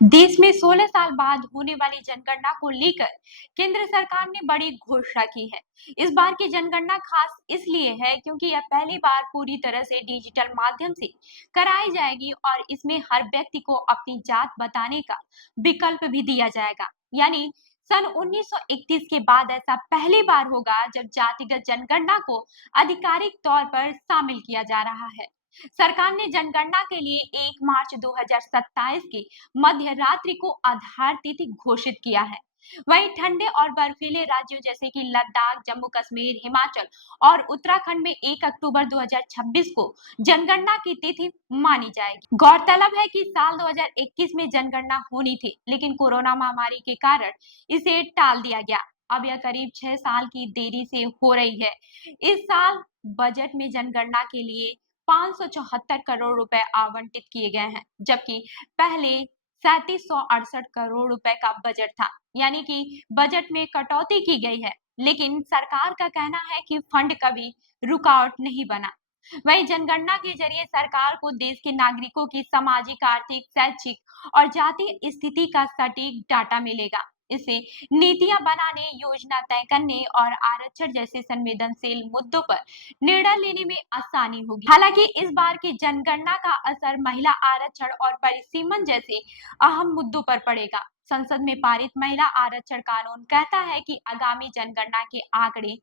देश में 16 साल बाद होने वाली जनगणना को लेकर केंद्र सरकार ने बड़ी घोषणा की है। इस बार की जनगणना खास इसलिए है क्योंकि यह पहली बार पूरी तरह से डिजिटल माध्यम से कराई जाएगी और इसमें हर व्यक्ति को अपनी जात बताने का विकल्प भी दिया जाएगा। यानी सन 1931 के बाद ऐसा पहली बार होगा जब जातिगत जनगणना को आधिकारिक तौर पर शामिल किया जा रहा है। सरकार ने जनगणना के लिए 1 मार्च 2027 की मध्य रात्रि को आधार तिथि घोषित किया है। वहीं ठंडे और बर्फीले राज्यों जैसे कि लद्दाख, जम्मू कश्मीर, हिमाचल और उत्तराखंड में 1 अक्टूबर 2026 को जनगणना की तिथि मानी जाएगी। गौरतलब है कि साल 2021 में जनगणना होनी थी, लेकिन कोरोना महामारी के कारण इसे टाल दिया गया। अब यह करीब 6 साल की देरी से हो रही है। इस साल बजट में जनगणना के लिए 574 करोड़ रुपए आवंटित किए गए हैं, जबकि पहले 3768 करोड़ रुपए का बजट था। यानी कि बजट में कटौती की गई है, लेकिन सरकार का कहना है कि फंड कभी रुकावट नहीं बना। वहीं जनगणना के जरिए सरकार को देश के नागरिकों की सामाजिक, आर्थिक, शैक्षिक और जातीय स्थिति का सटीक डाटा मिलेगा। इससे नीतियां बनाने, योजना तय करने और आरक्षण जैसे संवेदनशील मुद्दों पर निर्णय लेने में आसानी होगी। हालांकि इस बार की जनगणना का असर महिला आरक्षण और परिसीमन जैसे अहम मुद्दों पर पड़ेगा। संसद में पारित महिला आरक्षण कानून कहता है कि आगामी जनगणना के आंकड़े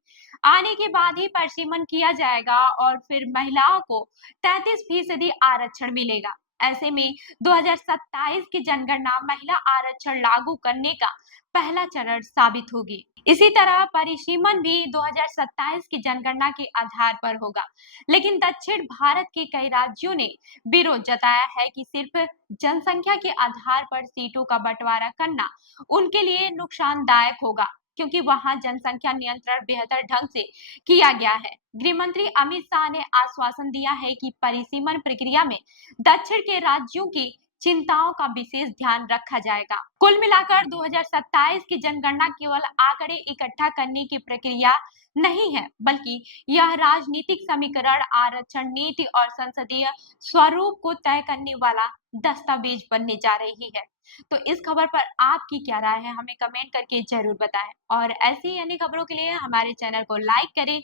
आने के बाद ही परिसीमन किया जाएगा और फिर महिलाओं को 33% आरक्षण मिलेगा। ऐसे में 2027 की जनगणना महिला आरक्षण लागू करने का पहला चरण साबित होगी। इसी तरह परिसीमन भी 2027 की जनगणना के आधार पर होगा, लेकिन दक्षिण भारत के कई राज्यों ने विरोध जताया है कि सिर्फ जनसंख्या के आधार पर सीटों का बंटवारा करना उनके लिए नुकसानदायक होगा, क्योंकि वहां जनसंख्या नियंत्रण बेहतर ढंग से किया गया है। गृह मंत्री अमित शाह ने आश्वासन दिया है कि परिसीमन प्रक्रिया में दक्षिण के राज्यों की चिंताओं का विशेष ध्यान रखा जाएगा। कुल मिलाकर 2027 की जनगणना केवल आंकड़े इकट्ठा करने की प्रक्रिया नहीं है, बल्कि यह राजनीतिक समीकरण, आरक्षण नीति और संसदीय स्वरूप को तय करने वाला दस्तावेज बनने जा रही है। तो इस खबर पर आपकी क्या राय है, हमें कमेंट करके जरूर बताएं और ऐसी ही अन्य खबरों के लिए हमारे चैनल को लाइक करें,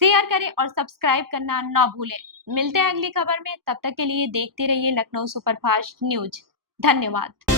शेयर करें और सब्सक्राइब करना ना भूलें। मिलते हैं अगली खबर में, तब तक के लिए देखते रहिए लखनऊ सुपरफास्ट न्यूज। धन्यवाद।